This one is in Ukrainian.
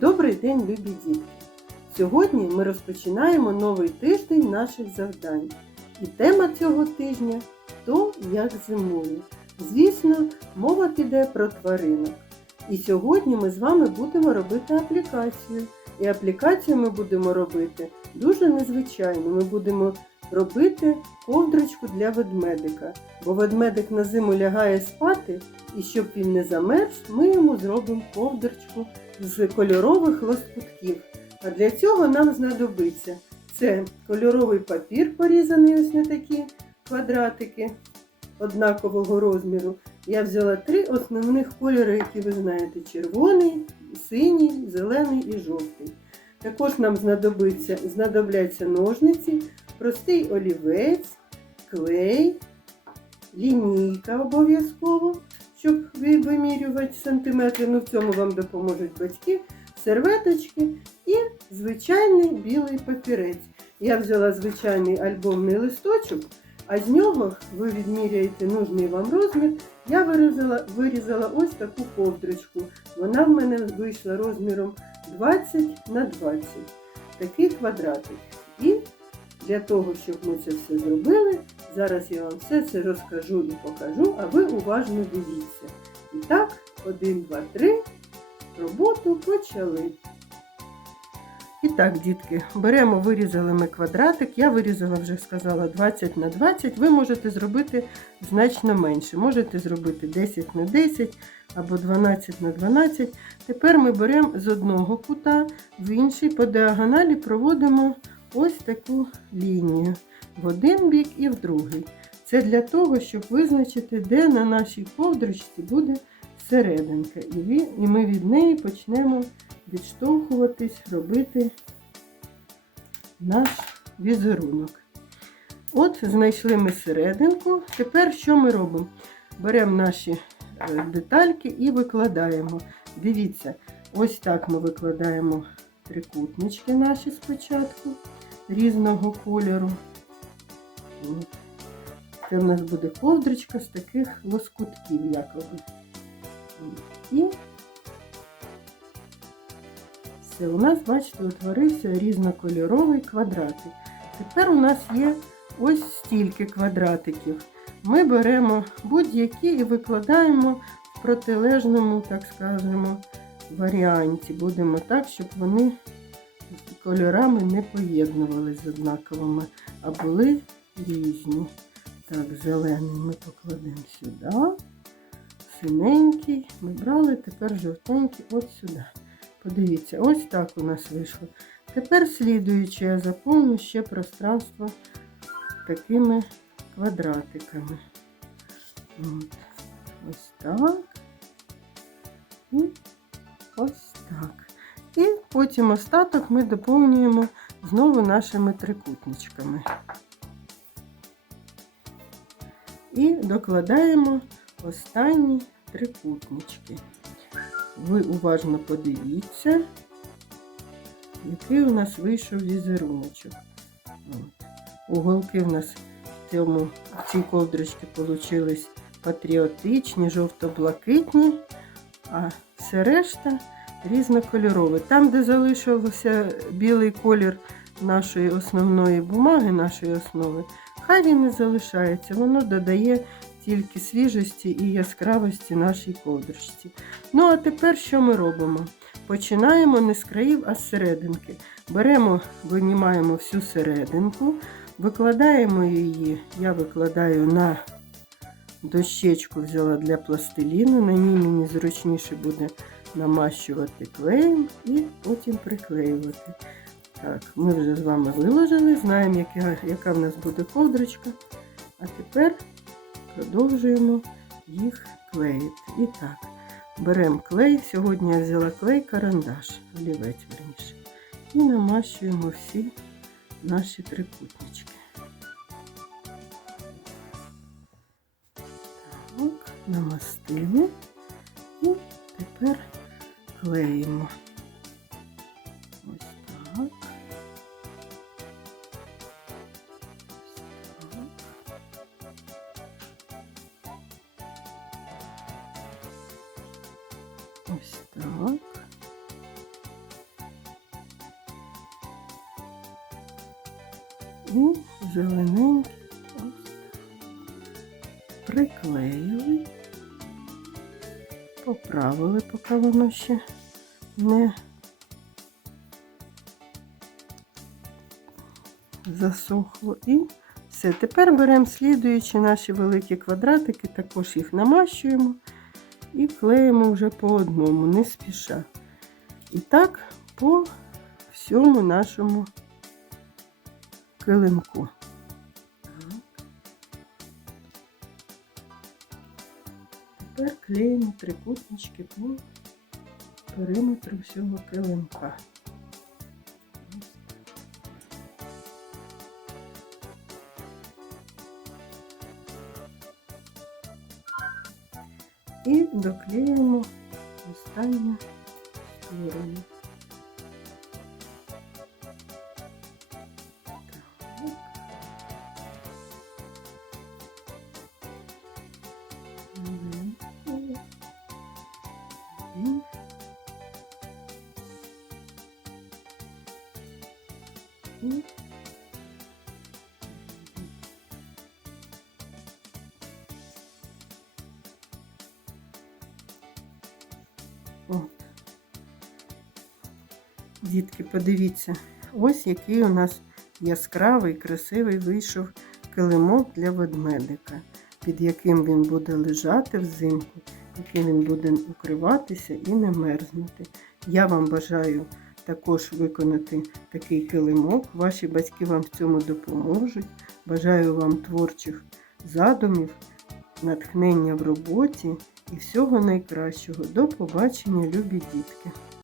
Добрий день, любі дітки! Сьогодні ми розпочинаємо новий тиждень наших завдань. І тема цього тижня хто як зимує. Звісно, мова піде про тваринок. І сьогодні ми з вами будемо робити аплікацію. І аплікацію ми будемо робити дуже незвичайно. Ми будемо робити ковдрочку для ведмедика. Бо ведмедик на зиму лягає спати, і щоб він не замерз, ми йому зробимо ковдрочку з кольорових лоскутків. А для цього нам знадобиться це кольоровий папір, порізаний ось на такі квадратики однакового розміру. Я взяла три основних кольори, які ви знаєте: червоний, синій, зелений і жовтий. Також нам знадобиться, знадобляться ножниці, простий олівець, клей, лінійка обов'язково, щоб вимірювати сантиметри. Ну, в цьому вам допоможуть батьки, серветочки і звичайний білий папірець. Я взяла звичайний альбомний листочок, а з нього ви відміряєте нужний вам розмір. Я вирізала, вирізала ось таку ковдрочку. Вона в мене вийшла розміром 20 на 20. Такий квадратик. І для того, щоб ми це все зробили, зараз я вам все це розкажу і покажу, а ви уважно дивіться. І так, 1, 2, 3. Роботу почали. І так, дітки, беремо, вирізали ми квадратик. Я вирізала, вже сказала, 20 на 20. Ви можете зробити значно менше. Можете зробити 10 на 10 або 12 на 12. Тепер ми беремо з одного кута в інший по діагоналі проводимо ось таку лінію в один бік і в другий. Це для того, щоб визначити, де на нашій ковдрочці буде серединка. І ми від неї почнемо відштовхуватись, робити наш візерунок. От, знайшли ми серединку. Тепер що ми робимо? Беремо наші е, детальки і викладаємо. Дивіться, ось так ми викладаємо трикутнички наші спочатку різного кольору. Це в нас буде ковдричка з таких лоскутків, якоби. І все, у нас, бачите, утворився різнокольоровий квадратик. Тепер у нас є ось стільки квадратиків. Ми беремо будь-які і викладаємо в протилежному, так скажемо, варіанті. Будемо так, щоб вони кольорами не поєднувалися з однаковими, а були різні. Так, зелений ми покладемо сюди. Синенький ми брали, тепер жовтенький от сюди. Подивіться, ось так у нас вийшло. Тепер слідуючи, я заповню ще пространство такими квадратиками. От. Ось так. І ось так. І потім остаток ми доповнюємо знову нашими трикутничками. І докладаємо останні трикутнички. Ви уважно подивіться, який у нас вийшов візеруночок. Уголки в нас в цьому в цій ковдрочці получились патріотичні, жовто-блакитні, а все решта різнокольорове. Там, де залишився білий колір нашої основної бумаги, нашої основи, хай він не залишається, воно додає тільки свіжості і яскравості нашій ковдрочці. Ну, а тепер що ми робимо? Починаємо не з країв, а з серединки. Беремо, винімаємо всю серединку, викладаємо її, я викладаю на дощечку, взяла для пластиліну, на ній мені зручніше буде намащувати клеєм і потім приклеювати. Так, ми вже з вами виложили, знаємо, яка, яка в нас буде ковдрочка. А тепер продовжуємо їх клеїти. І так, беремо клей. Сьогодні я взяла клей карандаш, олівець верніше. І намащуємо всі наші трикутнички. Так, намастили. І тепер приклеїмо. Ось так. Ось так. Ось так. І зелененький приклеїли, поправили, поки воно ще не засохло. І все. Тепер беремо слідуючі наші великі квадратики, також їх намащуємо і клеїмо вже по одному, не спіша. І так по всьому нашому килимку. Тепер клеїмо трикутнички по периметру всього килимка. І доклеїмо останню сторону. От. Дітки, подивіться, ось який у нас яскравий, красивий вийшов килимок для ведмедика, під яким він буде лежати взимку, яким він буде укриватися і не мерзнути. Я вам бажаю також виконати такий килимок. Ваші батьки вам в цьому допоможуть. Бажаю вам творчих задумів, натхнення в роботі і всього найкращого. До побачення, любі дітки!